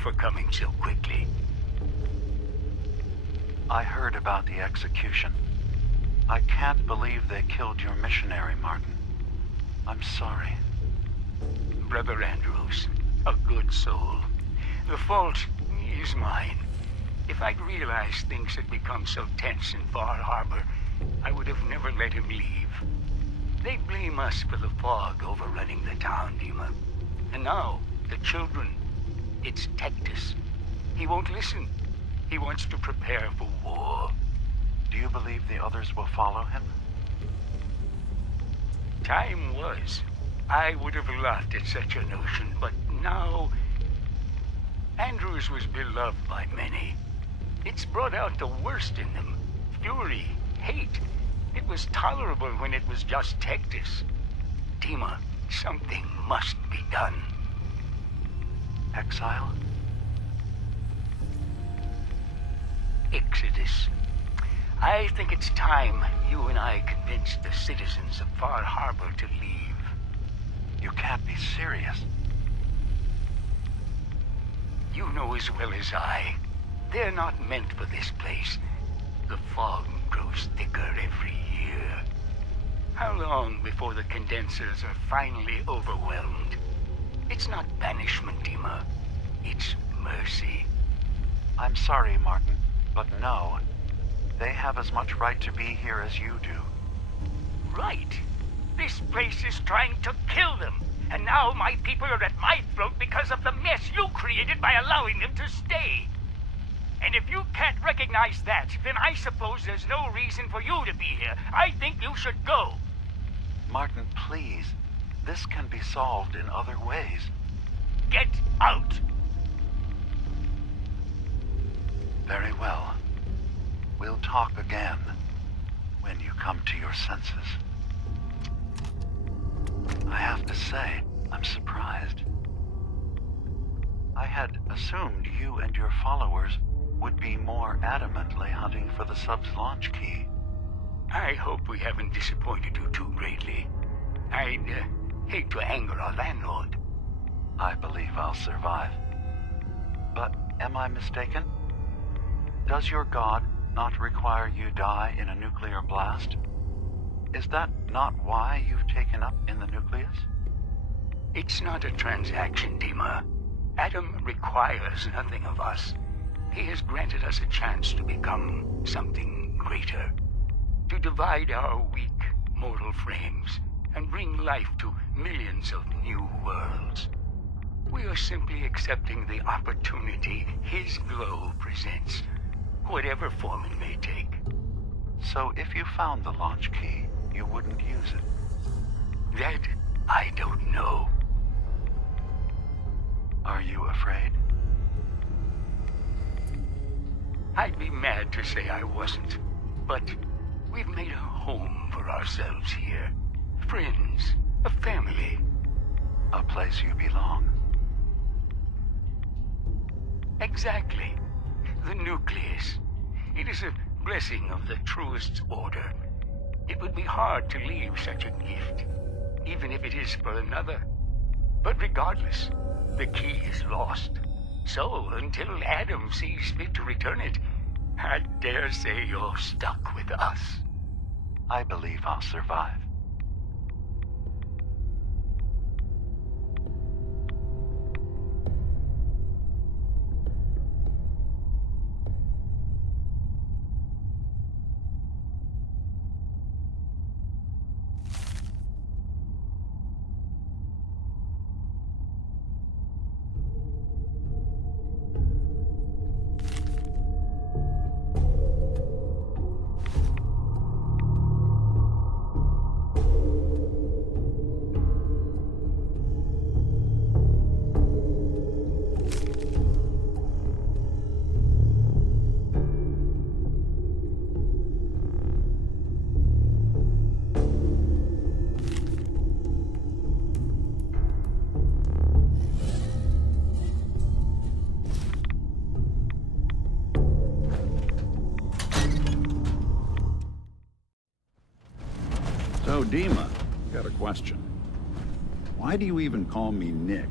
for coming so quickly. I heard about the execution. I can't believe they killed your missionary, Martin. I'm sorry. Brother Andrews, a good soul. The fault is mine. If I'd realized things had become so tense in Far Harbor, I would have never let him leave. They blame us for the fog overrunning the town, Dima. And now, the children. It's Tectus. He won't listen. He wants to prepare for war. Do you believe the others will follow him? Time was. I would have laughed at such a notion, but now... Andrews was beloved by many. It's brought out the worst in them. Fury, hate. It was tolerable when it was just Tectus. Dima, something must be done. Exile? Exodus. I think it's time you and I convinced the citizens of Far Harbor to leave. You can't be serious. You know as well as I, they're not meant for this place. The fog grows thicker every year. How long before the condensers are finally overwhelmed? It's not banishment, Dima. It's mercy. I'm sorry, Martin, but no. They have as much right to be here as you do. Right. This place is trying to kill them. And now my people are at my throat because of the mess you created by allowing them to stay. And if you can't recognize that, then I suppose there's no reason for you to be here. I think you should go. Martin, please. This can be solved in other ways. Get out! Very well. We'll talk again when you come to your senses. I have to say, I'm surprised. I had assumed you and your followers would be more adamantly hunting for the sub's launch key. I hope we haven't disappointed you too greatly. I'd hate to anger our landlord. I believe I'll survive. But am I mistaken? Does your god not require you die in a nuclear blast? Is that not why you've taken up in the nucleus? It's not a transaction, Dima. Adam requires nothing of us. He has granted us a chance to become something greater. To divide our weak, mortal frames and bring life to millions of new worlds. We are simply accepting the opportunity his glow presents, whatever form it may take. So if you found the launch key, you wouldn't use it? That I don't know. Are you afraid? I'd be mad to say I wasn't, but we've made a home for ourselves here. Friends, a family. A place you belong. Exactly. The nucleus. It is a blessing of the truest order. It would be hard to leave such a gift, even if it is for another. But regardless, the key is lost. So, until Adam sees fit to return it, I dare say you're stuck with us. I believe I'll survive. So, Dima, got a question. Why do you even call me Nick?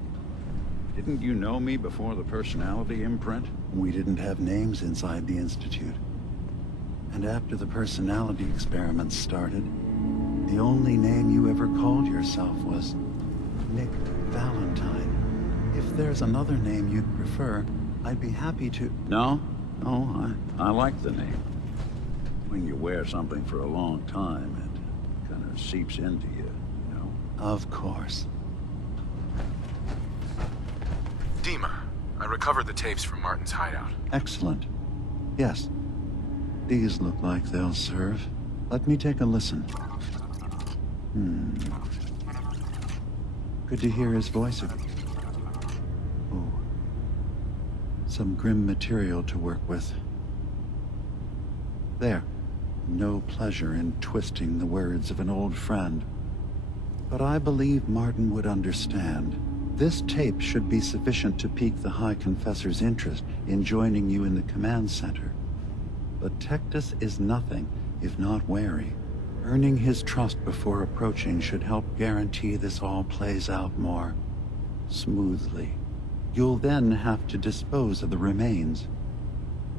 Didn't you know me before the personality imprint? We didn't have names inside the Institute. And after the personality experiments started, the only name you ever called yourself was Nick Valentine. If there's another name you'd prefer, I'd be happy to... No, I like the name. When you wear something for a long time, it kind of seeps into you, you know? Of course. Dima, I recovered the tapes from Martin's hideout. Excellent. Yes. These look like they'll serve. Let me take a listen. Good to hear his voice again. Oh. Some grim material to work with. There. No pleasure in twisting the words of an old friend. But I believe Martin would understand. This tape should be sufficient to pique the High Confessor's interest in joining you in the command center. But Tectus is nothing if not wary. Earning his trust before approaching should help guarantee this all plays out more smoothly. You'll then have to dispose of the remains.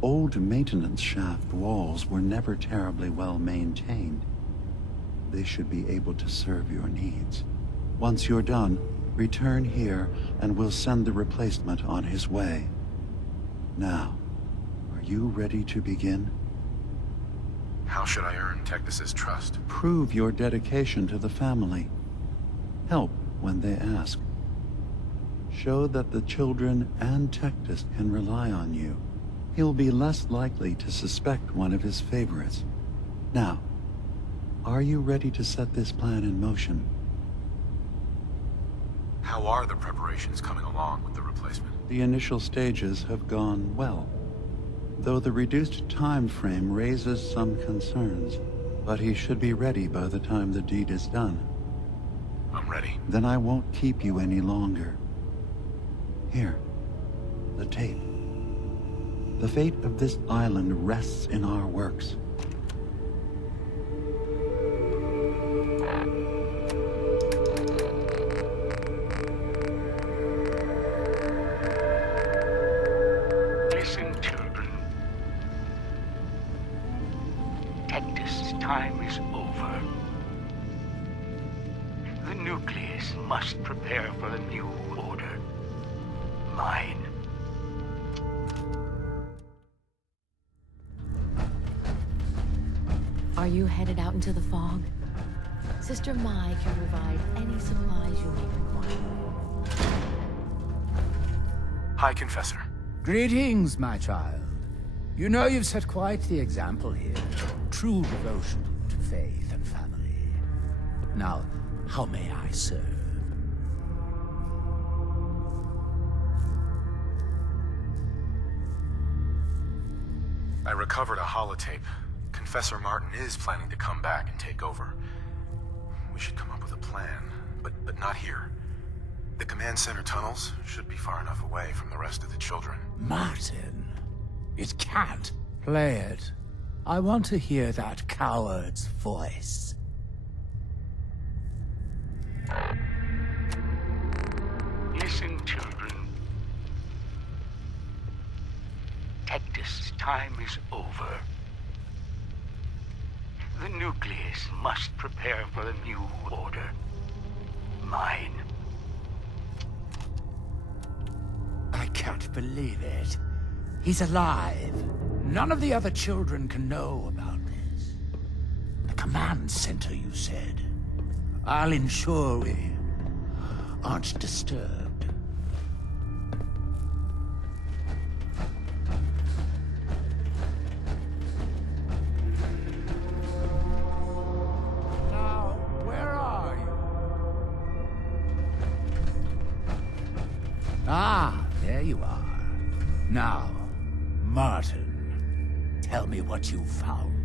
Old maintenance shaft walls were never terribly well maintained. They should be able to serve your needs. Once you're done, return here and we'll send the replacement on his way. Now, are you ready to begin? How should I earn Tectus's trust? Prove your dedication to the family. Help when they ask. Show that the children and Tectus can rely on you. He'll be less likely to suspect one of his favorites. Now, are you ready to set this plan in motion? How are the preparations coming along with the replacement? The initial stages have gone well, though the reduced time frame raises some concerns. But he should be ready by the time the deed is done. I'm ready. Then I won't keep you any longer. Here, the tape. The fate of this island rests in our works. Listen, children. Tectus' time is over. The nucleus must prepare for a new order. Mine. Are you headed out into the fog? Sister Mai can provide any supplies you may require. High Confessor. Greetings, my child. You know you've set quite the example here. True devotion to faith and family. Now, how may I serve? I recovered a holotape. Confessor Martin is planning to come back and take over. We should come up with a plan, but not here. The command center tunnels should be far enough away from the rest of the children. Martin, it can't. Play it. I want to hear that coward's voice. Listen, children. Tectus' time is over. The nucleus must prepare for a new order. Mine. I can't believe it. He's alive. None of the other children can know about this. The command center, you said. I'll ensure we aren't disturbed. Now, where are you? Ah, there you are. Now, Martin, tell me what you found.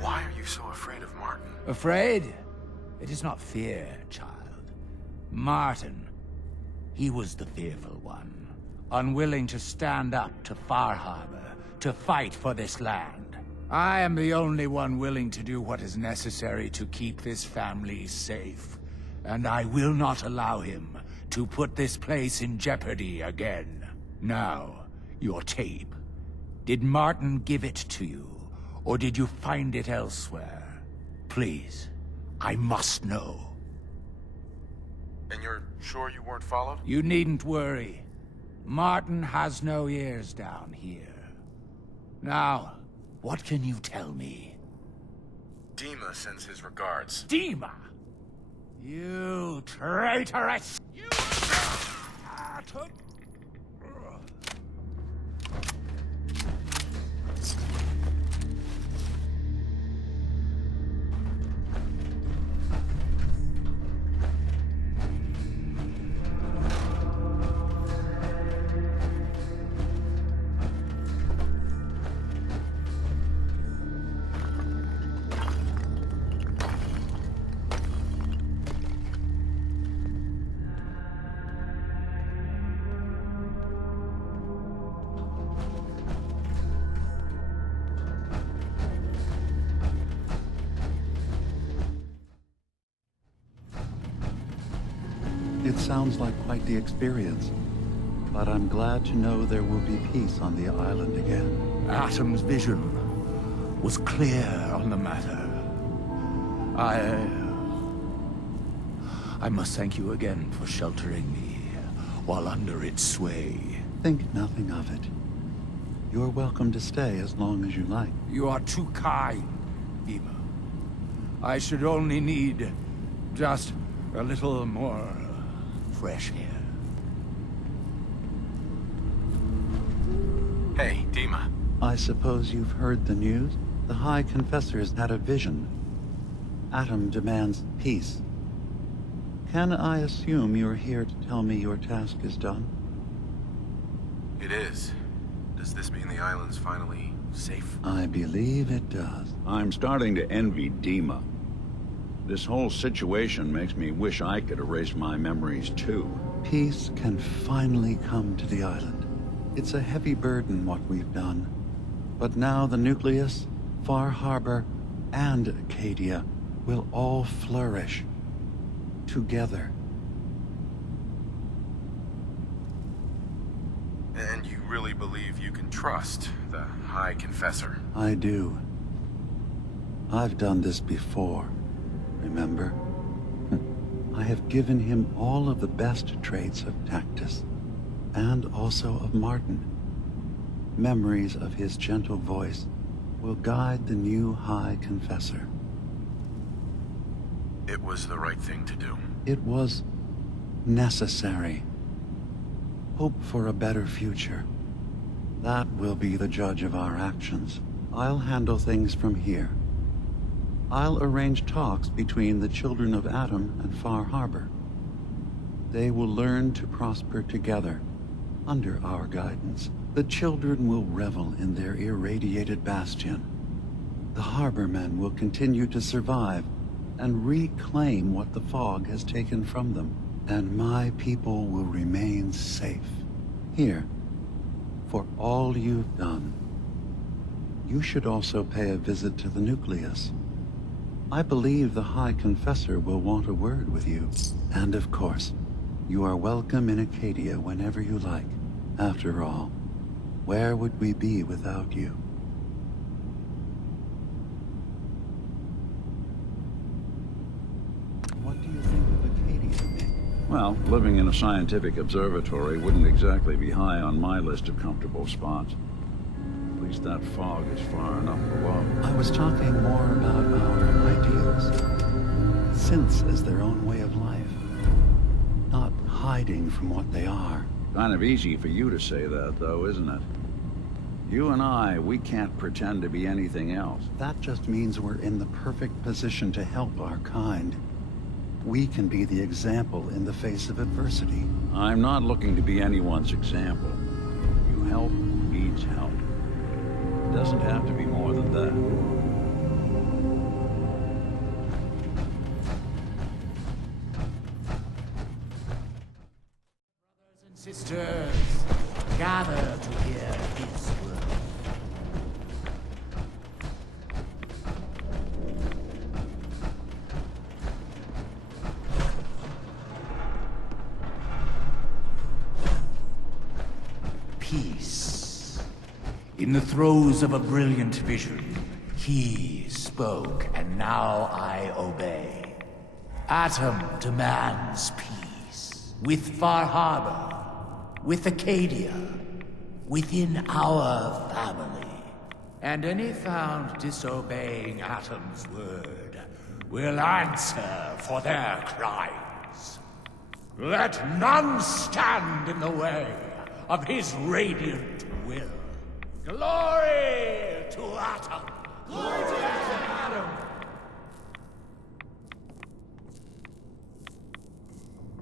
Why are you so afraid of Martin? Afraid? It is not fear, child. Martin, he was the fearful one. unwilling to stand up to Far Harbor, to fight for this land. I am the only one willing to do what is necessary to keep this family safe, and I will not allow him to put this place in jeopardy again. Now, your tape. Did Martin give it to you, or did you find it elsewhere? Please, I must know. And you're sure you weren't followed? You needn't worry. Martin has no ears down here. Now, what can you tell me? Dima sends his regards. Dima! You traitorous! You atom! It sounds like quite the experience, but I'm glad to know there will be peace on the island again. Atom's vision was clear on the matter. I must thank you again for sheltering me while under its sway. Think nothing of it. You're welcome to stay as long as you like. You are too kind, Dima. I should only need just a little more fresh air. Hey, Dima. I suppose you've heard the news? The High Confessor's had a vision. Atom demands peace. Can I assume you're here to tell me your task is done? It is. Does this mean the island's finally safe? I believe it does. I'm starting to envy Dima. This whole situation makes me wish I could erase my memories too. Peace can finally come to the island. It's a heavy burden what we've done. But now the Nucleus, Far Harbor, and Acadia will all flourish together. And you really believe you can trust the High Confessor? I do. I've done this before, remember? I have given him all of the best traits of Tactus, and also of Martin. Memories of his gentle voice will guide the new High Confessor. It was the right thing to do. It was necessary. Hope for a better future. That will be the judge of our actions. I'll handle things from here. I'll arrange talks between the children of Atom and Far Harbor. They will learn to prosper together, under our guidance. The children will revel in their irradiated bastion. The harbormen will continue to survive and reclaim what the fog has taken from them. And my people will remain safe. Here, for all you've done. You should also pay a visit to the Nucleus. I believe the High Confessor will want a word with you. And of course, you are welcome in Acadia whenever you like. After all, where would we be without you? What do you think of Acadia, Nick? Well, living in a scientific observatory wouldn't exactly be high on my list of comfortable spots. At least that fog is far enough below. I was talking more about our ideals. Synths as their own way of life. Not hiding from what they are. Kind of easy for you to say that, though, isn't it? You and I, we can't pretend to be anything else. That just means we're in the perfect position to help our kind. We can be the example in the face of adversity. I'm not looking to be anyone's example. You help who needs help. It doesn't have to be more than that. Sisters, gather to hear his word. Peace. In the throes of a brilliant vision, he spoke, and now I obey. Atom demands peace. With Far Harbor, with Acadia, within our family. And any found disobeying Atom's word will answer for their crimes. Let none stand in the way of his radiant will. Glory to Atom! Glory to Atom!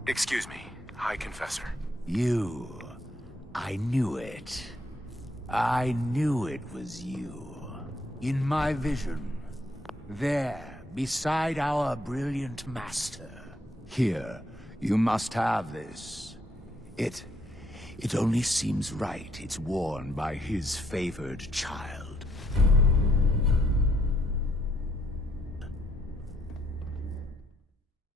Excuse me, High Confessor. You. I knew it. I knew it was you. In my vision. There, beside our brilliant master. Here, you must have this. It only seems right it's worn by his favored child.